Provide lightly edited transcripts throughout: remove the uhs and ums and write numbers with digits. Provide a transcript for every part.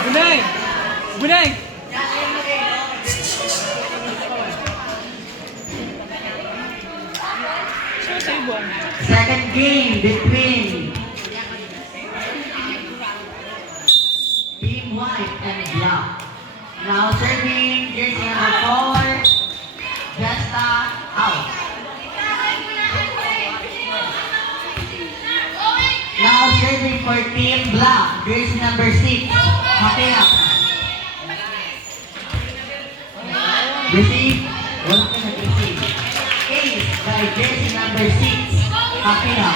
Bunay! Bunay! Second game between Team White and Black. Now serving jersey number 4, Jesta out. Now serving for Team Black, jersey number 6, Makea. Receive, wala ka nag-receive. Ace by jersey number 6, Makea.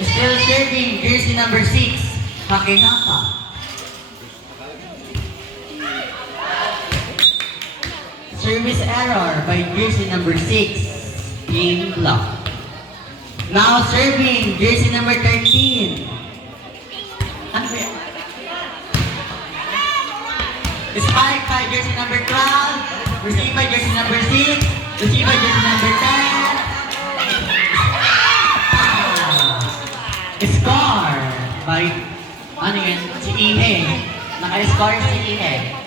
Still serving jersey number 6, Makea. Service error by jersey number 6, Team Black. Now serving jersey number 13. Ano ba yan? Spike by jersey number 12. Receive by jersey number 6. Receive by jersey number 10. Score by, ano yan? Si Ihe. Naka-score si Ihe.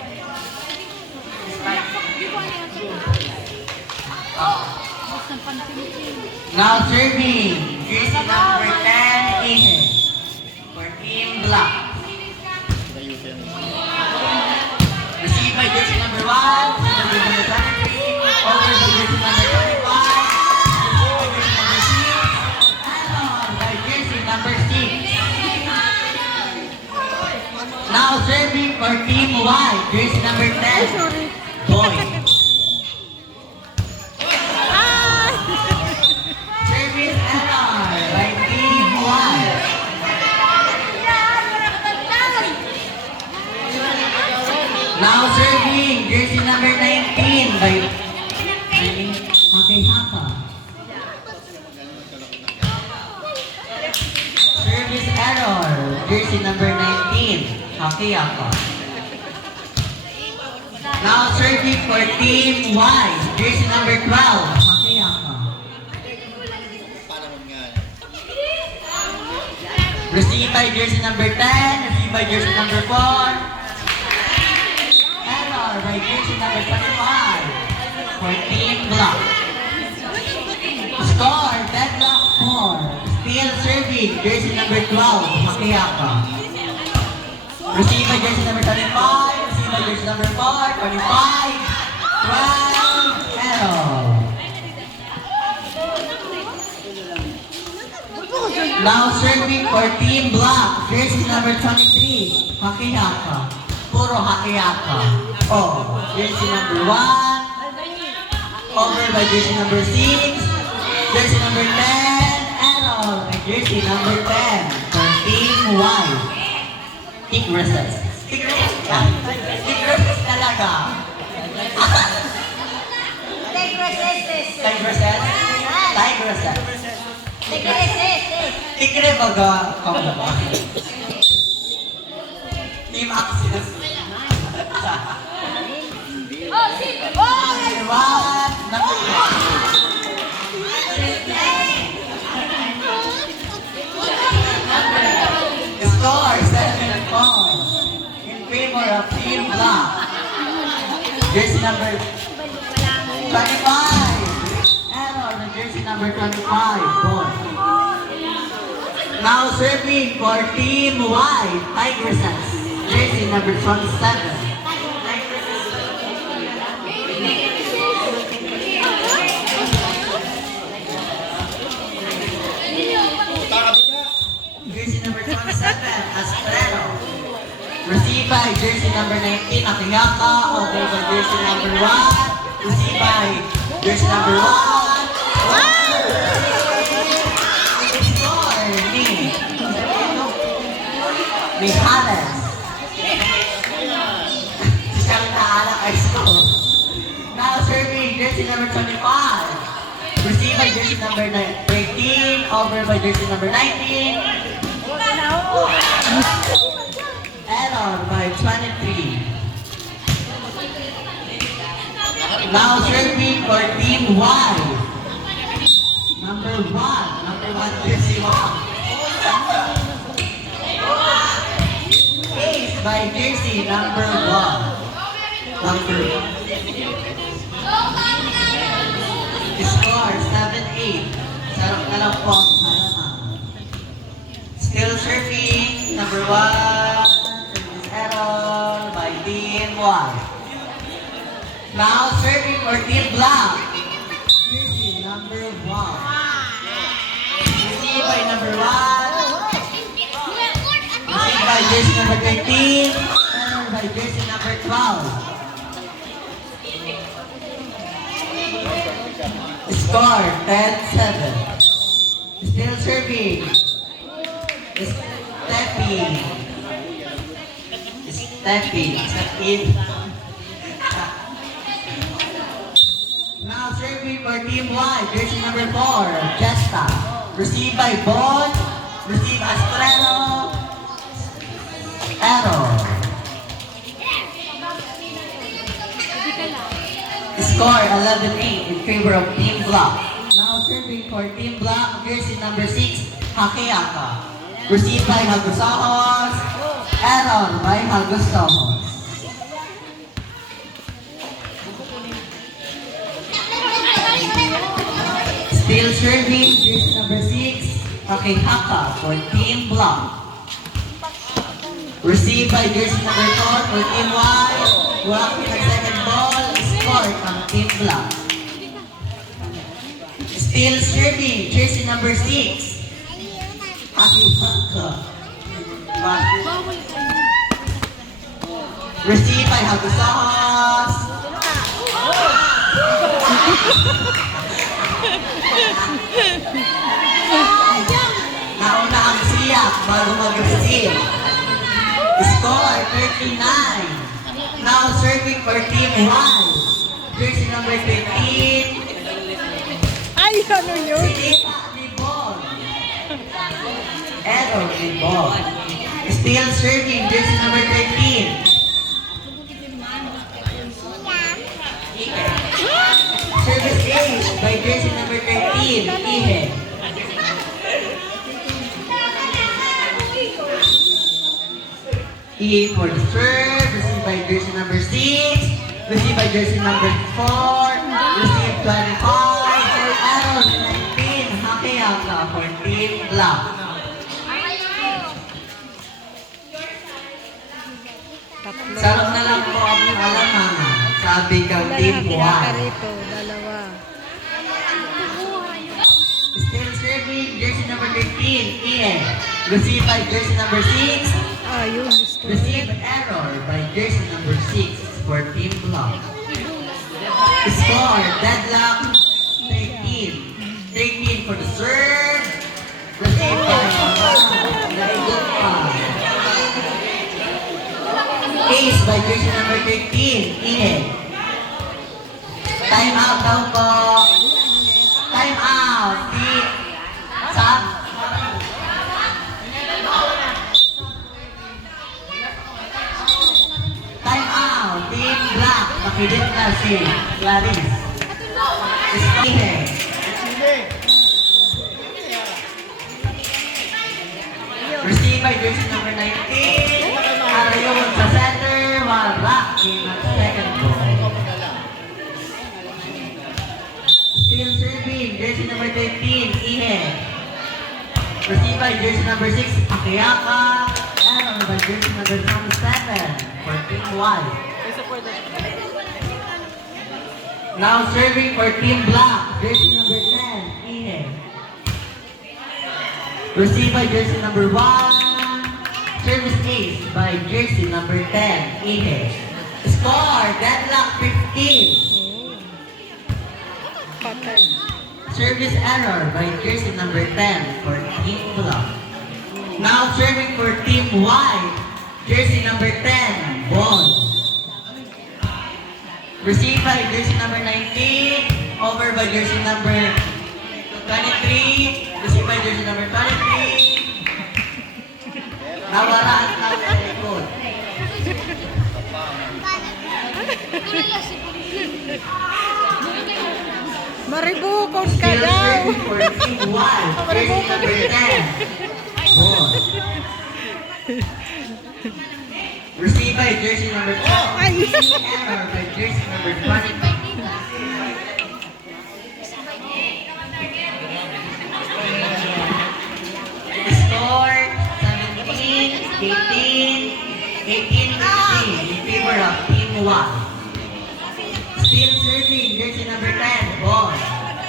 Now serving jersey number 10, Ihe, for Team Black. Received by jersey number 1, jersey number 23, over by jersey number 25, by jersey number 6. Now serving for Team White, jersey number 10, Boy. Now serving jersey number 19 by Makehaka. Service error, jersey number 19, Makehaka. Now serving for Team White, jersey number 12, Makehaka. Received by jersey number 10, received by jersey number 4. By jersey number 25 for Team Black. Score, deadlock 4. Still serving, jersey number 12, Makehaka. Receive by jersey number 25, receive by jersey number 4, 25, 12, error. Now serving for Team Black, jersey number 23, Makehaka. Puro Makehaka. Oh, jersey number 1, over by jersey number 6, jersey number 10, error by jersey number 10 for Team White. Tick recess. Tick recess ka. Tick recess talaga. Tick recess. Tick recess? Tick recess. Tick recess. Tick re baga. Kamu ba? Team Axis. Oh, si Boy! What? Score 7-4 in favor of Team Black. Jersey number 25. Error na jersey number 25. Boy. Now serving for Team White, Tigresses. Jersey number 27. Jersey number 27, Astrero. Received by jersey number 19, Makehaka. Okay by jersey number 1. Received by jersey number 1. Score ni Mijares. Siyang naalak ay score. Now serving jersey number 25. Received by jersey number 13. Over by jersey number 19. Error by 23. Now serving for Team Y. Number 1. Number 1, jersey 1. by jersey number 1. Score 7-8. Sarap na lang po ang halaman. Still serving, number 1. Service error by team 1. Now serving for team black. Jersey number 1. Received by number 1. Received by jersey number 13. Error by jersey number 12. Score 10-7. Still serving. Stepping. Now serving for team white, jersey number 4, Jesta. Received by Bon. Received Astrero. Error. Score 11-8 in favor of team black. Now serving for team black, jersey number 6, Hakeaka. Received by Hagusahos. Error by Hagusahos. Still serving, jersey number 6, Hakehaka for team black. Received by jersey number 4 for team white. Walang pinag-second ball. Score ng team black. Still serving, jersey number 6, Hakehaka. Received by Hagusahos. Nauna ang siyak bago mag-receive. Score 39. Now serving for team 1. Jersey number 15. Ay, ano yun? Silipa Libon. Error Libon. Still serving, jersey number 13. Service ace by jersey number 13, Ihe. Ihe for the serve, received by jersey number 6, received by jersey number 4, received 25, Aaron 19, Hakeaka for team black. Sarap na lang po ang alaman, sabi kang team Pinaka 1. rito, dalawa. Still serving, jersey number 13, Ian. Received by jersey number 6. Ayun, Received error by jersey number 6 for team block. Score, deadlock, 13. 13 for the serve. Received by Laigupa. Ace by jersey number 13, Ian. Time out daw po. Time out. Sam. Time out. Team black. Makilit na si Clarice. Iskihe. Received by jersey number 19. Arayon sa center. Wala. In at second ball. Still serving, jersey number 13, Ihe. Received by jersey number 6, Hakeaka. Error by jersey number 7 for team white. Now serving for team black, jersey number 10, Ihe. Received by jersey number 1. Service ace by jersey number 10, Ihe. Score, deadlock 15. Patay. Service error by jersey number 10 for team black. Now serving for team white, jersey number 10, Bon. Received by jersey number 19, over by jersey number 23, received by jersey number 23. Nawaraan lang sa likod. Maribukon ka Still daw. serving for team white, jersey number 10, Bon. by jersey number 12. Error by jersey number 20. Score 17, 18, 18 in favor of Team 1. Still serving, jersey number 10, ball.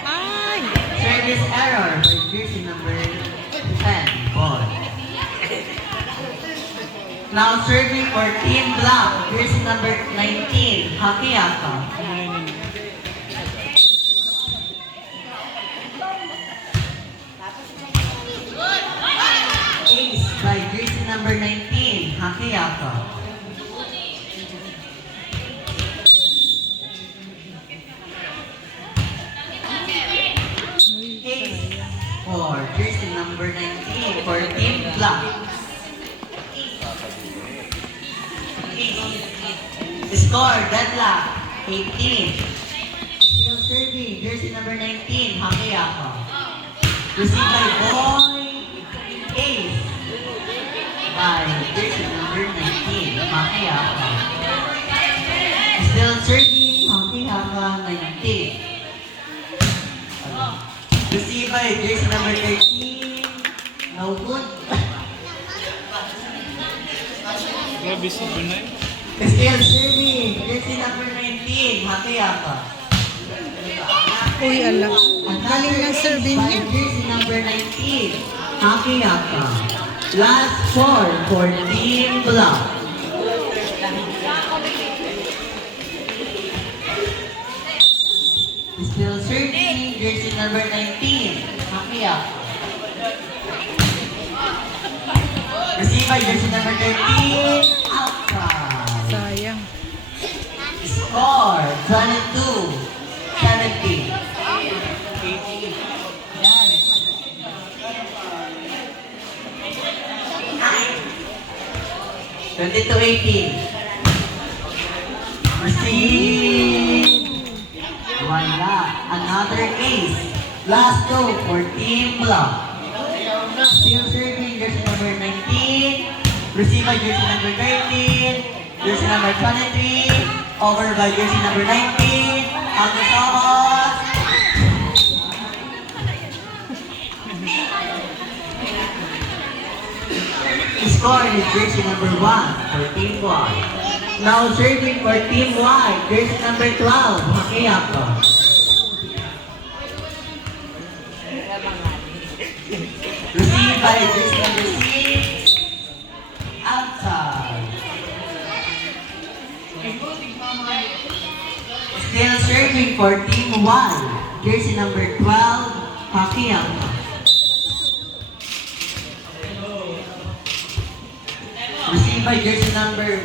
Ay! Service error by jersey number 10, ball. Now serving for Team Black, jersey number 19, Hakiyaka. Ace by jersey number 19, Hakiyaka. Ace for jersey number 19 for Team Black. Score, deadlock, 18. Still serving, jersey number 19, Hakiyaka. Received by Boy Ace. By jersey number 19, Hakiyaka. Still serving, Hakiyaka, 19. Received by jersey number 13, no good. Grabe si Bunay. Still serving, jersey number 19, Hakiyaka. Uy, alam. Ang galing ng serving niya. Jersey number 19, Hakiyaka. Last 4 for Team Black. Still serving, jersey number 19, Hakiyaka. Received by jersey number 13, outside. Sayang. Score 22, 17. 22-18. Receive. Wala. Another ace. Last two for Team Black. Still serving jersey number 19. Received by jersey number 13. Jersey number 23. Over by jersey number 19. Agusamos. Score is jersey number 1 for Team White. Now serving for Team White, jersey number 12, Hakiyaka. Received by jersey number 6, outside. Still serving for Team White, jersey number 12, Hakiyaka. Received by jersey number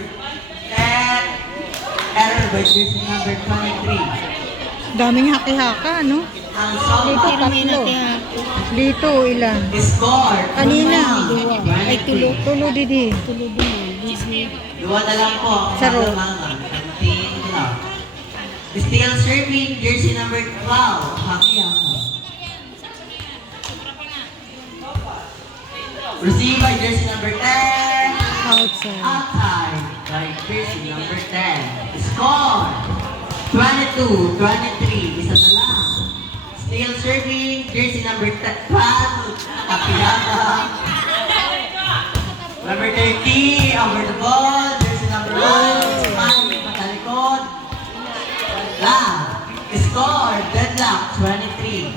10, error by jersey number 23. Daming haki-haka, no? Ang Dito, soma, tatlo. Dito, ilan? score. Kanina. Ay, 23. tulo didi. Dua na lang po ang Saro. kalamangan ng Team Black. Still serving, jersey number 12, Hakiyaka. Received by jersey number 10, Outside. outside by jersey number 10. Score 22-23. Isa na lang. Still serving, jersey number 12, Hakiyaka. Number 30, over the ball, jersey number 1, smile, patalikod. Score, deadlock, 23.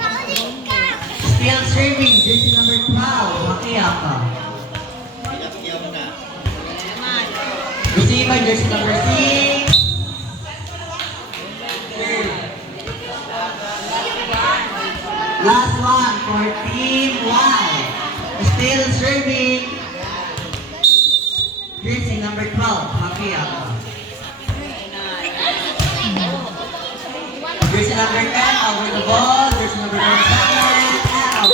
Still serving, jersey number 12, Hakiyaka. Received by jersey number 6. Last one for Team White. Still serving, jersey number 12, Hakiyaka. Jersey number 10, over the ball. Jersey number 27, out.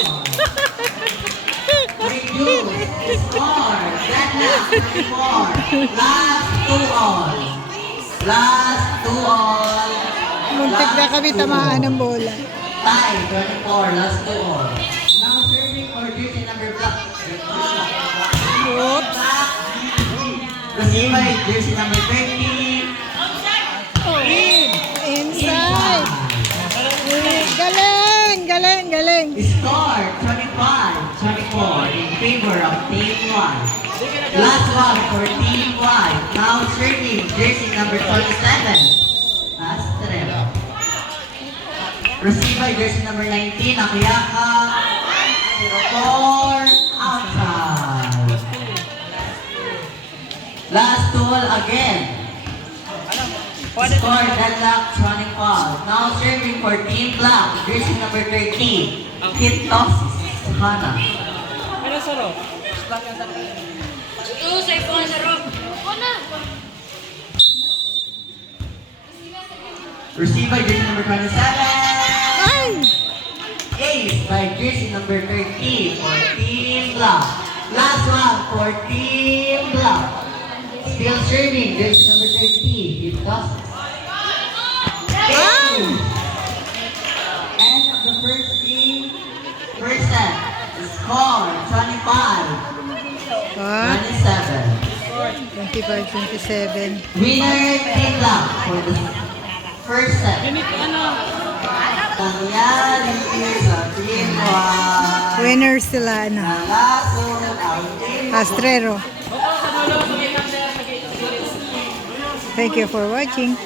Reduce, score, deadlock, 24. Last 2 all. Last 2 all. Muntik na kami tamaan ng bola. Tie, 24, last 2 all. Now serving for jersey number black. Oops. Black, Received by jersey number 20. Inside. Galing, galing, galing. Score 25-24 in favor of Team White. Last one for Team White. Now serving jersey number 27. Astrel. Received by jersey number 19, Akiyaka. 0-4 outside. Last duel again. Score deadlock, Sonic Paul. Now serving for Team Black, jersey number 13, Kitosis Hana. Received by jersey number 27. Ay! Ace by jersey number 13 for Team Black. Last one for Team Black. Still serving jersey number 13, Kitosis. End of the first game. First set. Score 25-27. 25-27. Winner Team Black for the first set. Nangyari sa Team White. Winner sila, ano, Nalaso ang Team Astrero. Thank you for watching.